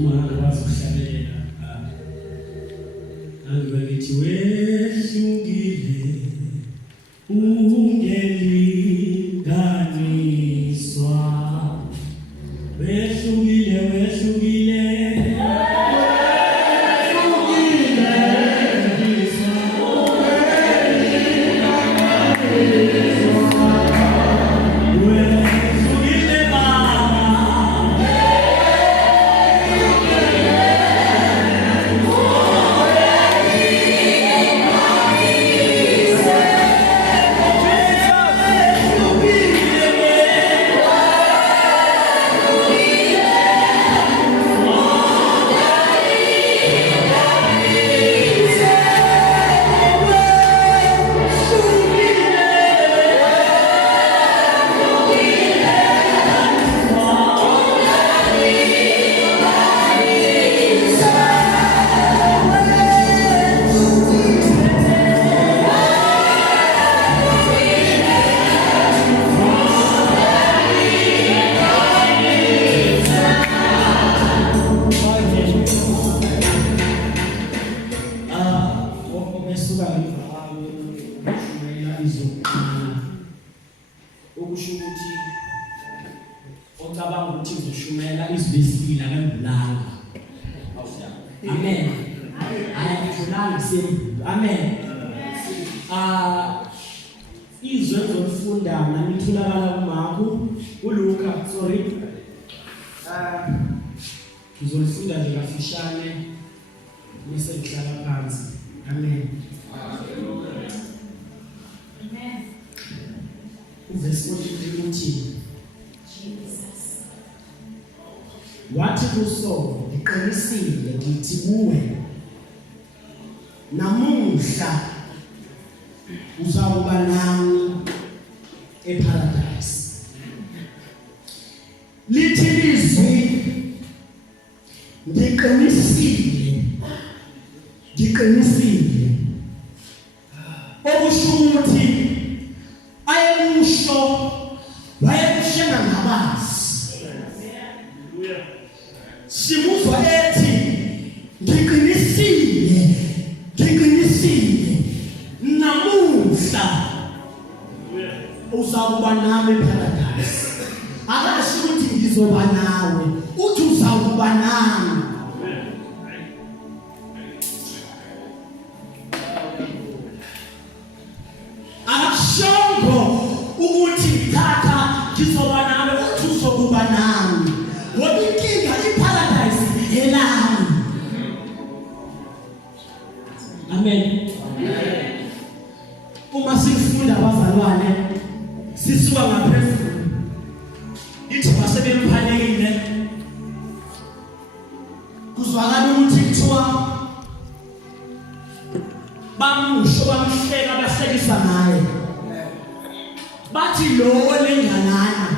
uma ngakwazi ukuhlabelela angibethi wehlukile ungelinganiswa wehlukile okusho ukuthi ocabanga ukuthi uzoshumela izibisila ngembulanga amen ayakujulanga sembu amen izwe zokufunda nami itholakala kuMakho uLuka sorry ngizolifunda nje kafishane bese ngihlala phansi amen verse 43 uthi wathi kuSawuli ngiqinisile ngithi kuwe namuhla uzawuba nami eparadise lithi lizwi ngiqinisile okusho ukuthi ayemusho wayekushenga ngabazi simuzwa ethi ngiqinisile namuhla uzawuba nami eparadise akasho ukuthi ngizoba nawe uthi uzawuba nami akashongo ukuthi thatha ngizoba nawe uthi uzokuba nami ngoba inkinga iparadise elami amen uma sifunda abazalwane sisuka ngaphezulu ithi basebemphalekile kuzwakala ukuthi kuthiwa bamusho bamhleka bahlekisa ngaye bathi lo olengalana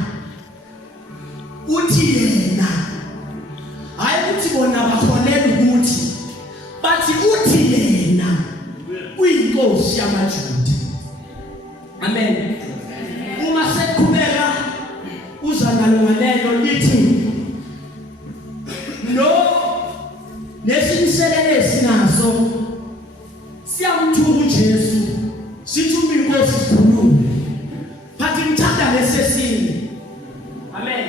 uthi yena hayi ukuthi bona bakholelwa ukuthi bathi uthi yena uyinkosi yamaJuda amen uma sekuqhubeka uzangalongalelo lithi lo lesinselele sinaso siyamthuka uJesu sithuma inkosi sikhulume phathi ngithanda lesesinye amen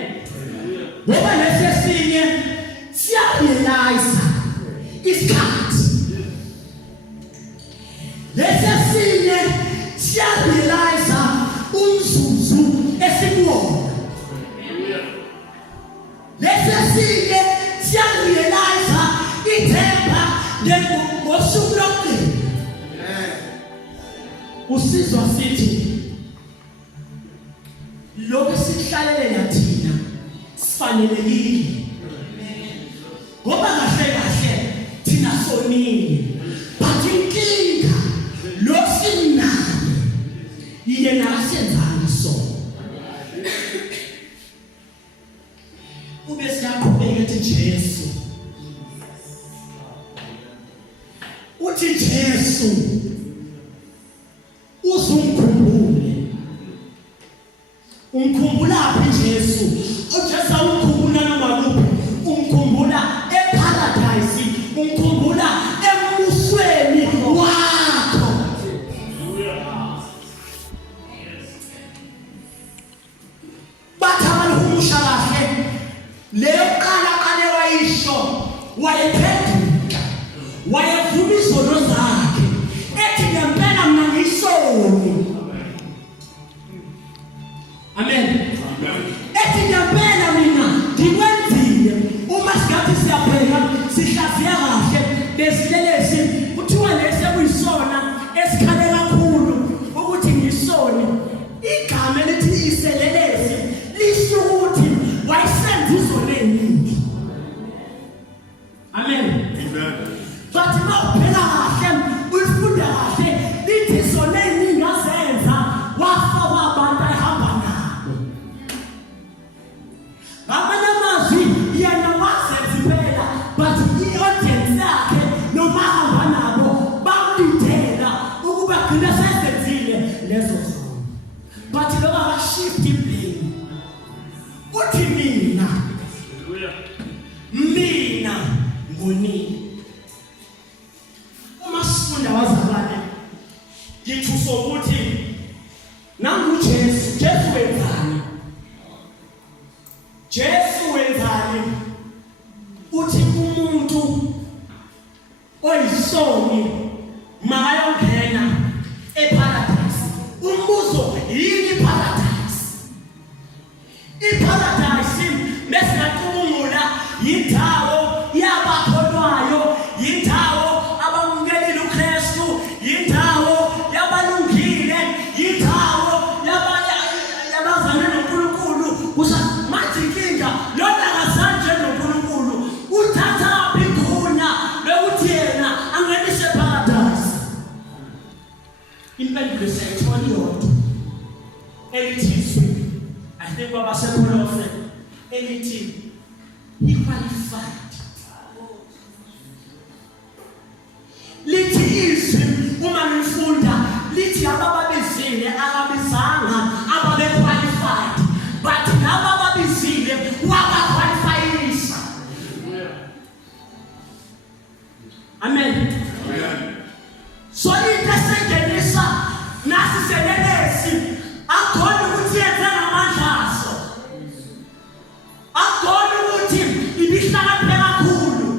ngoba lesesinye siyarealize isikhathi lesesinye siyarealize umzuzu esikuwona lesesinye siyarealize ithemba ngosuku lokugcina usizwa sithi lokho sihlalele nathina sifanelekile ngoba kahle thina sonini but inkinga losinani yena asenzani so ube siyaqhubeka ethi Jesu uthi Jesu uzungikhumbule umkhumbula phi Jesu uJesu umkhumbula noma kuphi umkhumbula wayephenduka wayevuma izono zakhe ethi ngempela mina ngiyisoni. Amen. Ethi ngempela mina ngikwenzile. Uma singathi siyabheka sihlaziya kahle lesilelesi kuthiwa lesi kuyisona esikhale kakhulu ukuthi ngiyisoni. Igama elithi iselelesi lisho ukuthi wayisenza izono eziningi. Amen. But mawuphela kahle uyifunda kahle lithi izono eziningi azenza wafaka abantu ahamba nabo. Ngamanye amazwi yena wazenza impela but i-audience yakhe noma ahamba nabo bamlindela ukuba gcina sezenzile lezo zono. But lokho akashift iblame. Uthi mina ngonini. Uma sifunda wazalwane ngithuso ukuthi nangu Jesu wenzani? Jesu wenzani? Uthi umuntu oyisoni makayongena eparadise. Umbuzo yini paradise? Iparadise mesingacubungula yindawo yabakholwayo, yindawo abamukelile uKristu, yindawo yabalungile, yindawo yabazalwane noNkulunkulu. Kusa manje inkinga lona akazanje noNkulunkulu uthatha igunya lokuthi yena angenise paradise. Impendulo sayithola yodwa elithi I think wabaseKolose elithi he qualified. Lithi izwi uma nifunda lithi abababizile akabizanga ababe qualified but laba babizile waba qualifyisa. Amen. So intesengenisa nasiselelesi akhona ukuthi yenza ngamandlazo. Akhona ukuthi ibihlakaniphile kakhulu.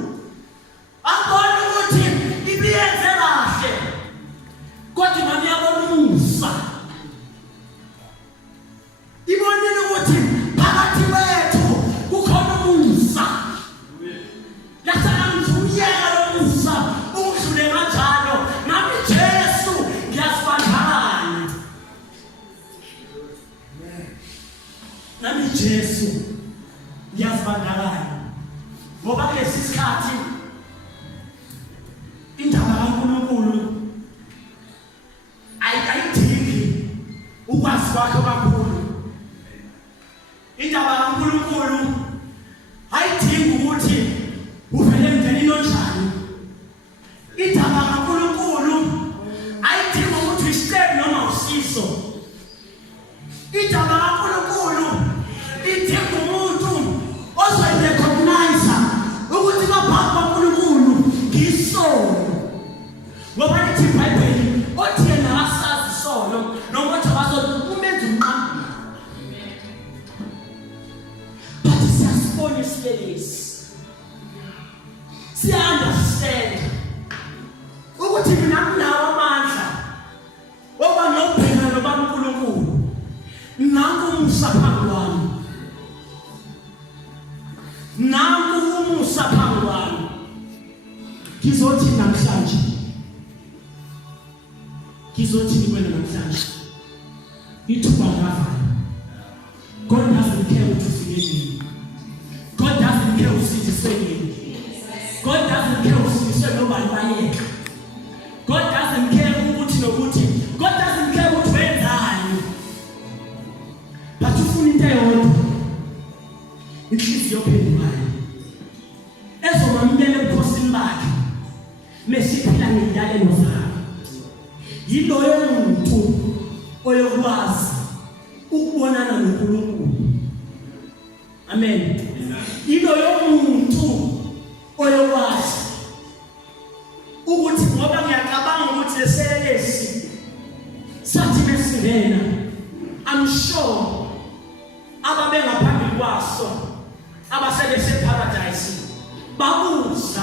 Akhona ukuthi ibiyenze kahle. Kodwa mami yabona umusa. Ibonile ukuthi phakathi wethu kukhona umusa. Lasala ngizumyeka lo musa ungidlule kanjalo. Nami Jesu ngiyasibandakanya. Nami Jesu ngiyasibandakanya. Ngoba kulesi sikhathi indaba kaNkulunkulu ayidingi ukwazi kwakho kakhulu. Indaba kaNkulunkulu ayidingi ukuthi uvele emndenini onjani. Indaba kaNkulunkulu ayidingi ukuthi usitebe noma usizo. Indaba kaNkulunkulu idinga umuntu ozoyirecognize ukuthi ngaphambi kaNkulunkulu ngiyisono. Ngoba lithi iBhayibheli othi yena akasazi isono noma othi akasono umenza umqambi. But siyasibona isilelesi. Siya-understand ukuthi mina nginawo amandla woba ngiyobheka noba uNkulunkulu. Nangu umusa phambi kwami. Nangu umusa phambi kwami. Ngizothi namhlanje. Ngizothi kwena namhlanje. Ithuba ngavana. God doesn't care ukuthi ufike nini. God doesn't care usindiswe nini. God doesn't care usindiswe nobani bayeka. God doesn't care ukuthi nokuthi. God doesn't care ukuthi wenzani. But ufuna into eyodwa. Inhliziyo ephendukayo. Ezomamukela ebukhosini bakhe. Mesiphila ngeyalelo zakhe. Yiloyo muntu oyokwazi ukubonana noNkulunkulu. Amen. Yiloyo muntu oyokwazi ukuthi ngoba ngiyacabanga ukuthi leselelesi sathi mesingena I'm sure ababe ngaphambi kwaso abasele separadise babuza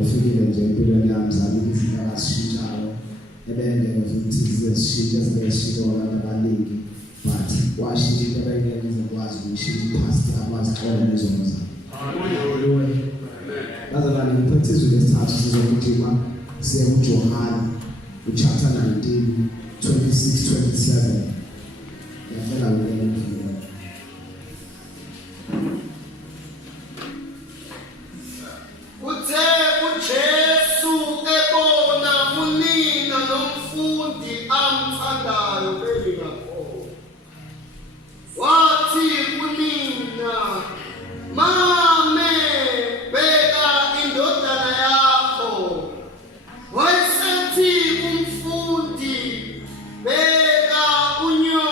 ufikile nje empilweni yami zabe izinto akashintshayo ebengeke futhi zishintshe zibeshintshe abantu abaningi but washintsha into ebengeke ngizokwazi ukuyishintsha ipast akwazi ukuxola izono zami. Hallelujah. Bazalwane ngiphethe izwi lesithathu sizokudima siya kuJohane chapter 19 26-27. Yafela